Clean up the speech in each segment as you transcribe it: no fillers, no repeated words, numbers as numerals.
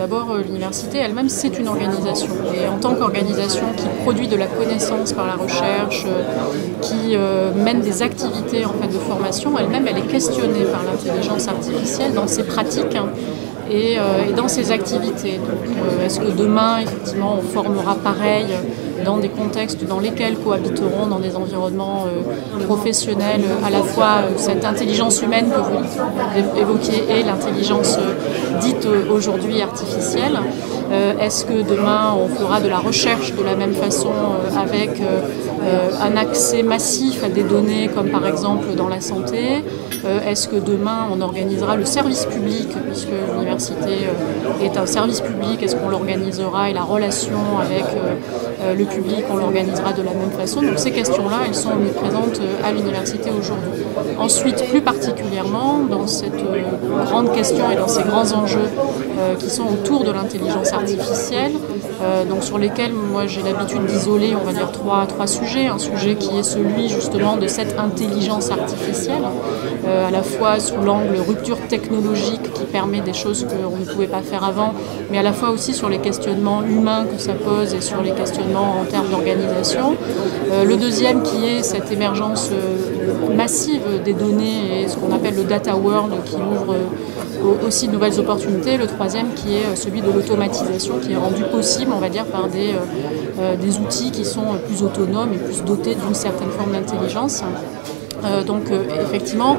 D'abord, l'université elle-même, c'est une organisation. Et en tant qu'organisation qui produit de la connaissance par la recherche, qui mène des activités en fait, de formation, elle-même, elle est questionnée par l'intelligence artificielle dans ses pratiques et dans ses activités. Donc, est-ce que demain, effectivement, on formera pareil dans des contextes dans lesquels cohabiteront dans des environnements professionnels à la fois cette intelligence humaine que vous évoquiez et l'intelligence dite aujourd'hui artificielle. Est-ce que demain on fera de la recherche de la même façon avec un accès massif à des données comme par exemple dans la santé? Est-ce que demain on organisera le service public puisque l'université est un service public? Est-ce qu'on l'organisera et la relation avec le public on l'organisera de la même façon? Donc ces questions-là elles sont omniprésentes à l'université aujourd'hui. Ensuite plus particulièrement dans cette grande question et dans ces grands enjeux qui sont autour de l'intelligence artificielle, donc sur lesquels moi j'ai l'habitude d'isoler on va dire trois sujets. Un sujet qui est celui justement de cette intelligence artificielle, à la fois sous l'angle rupture technologique qui permet des choses qu'on ne pouvait pas faire avant, mais à la fois aussi sur les questionnements humains que ça pose et sur les questionnements en termes d'organisation. Le deuxième qui est cette émergence massive des données et ce qu'on appelle le data world qui ouvre aussi de nouvelles opportunités. Le troisième qui est celui de l'automatisation qui est rendu possible, on va dire, par des outils qui sont plus autonomes et plus dotés d'une certaine forme d'intelligence. Donc effectivement,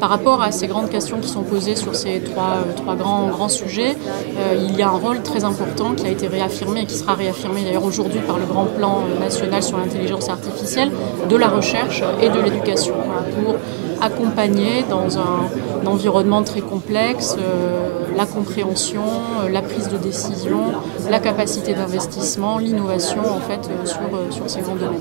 par rapport à ces grandes questions qui sont posées sur ces trois grands sujets, il y a un rôle très important qui a été réaffirmé et qui sera réaffirmé d'ailleurs aujourd'hui par le grand plan national sur l'intelligence artificielle de la recherche et de l'éducation pour accompagner dans un environnement très complexe la compréhension, la prise de décision, la capacité d'investissement, l'innovation en fait sur ces grands domaines.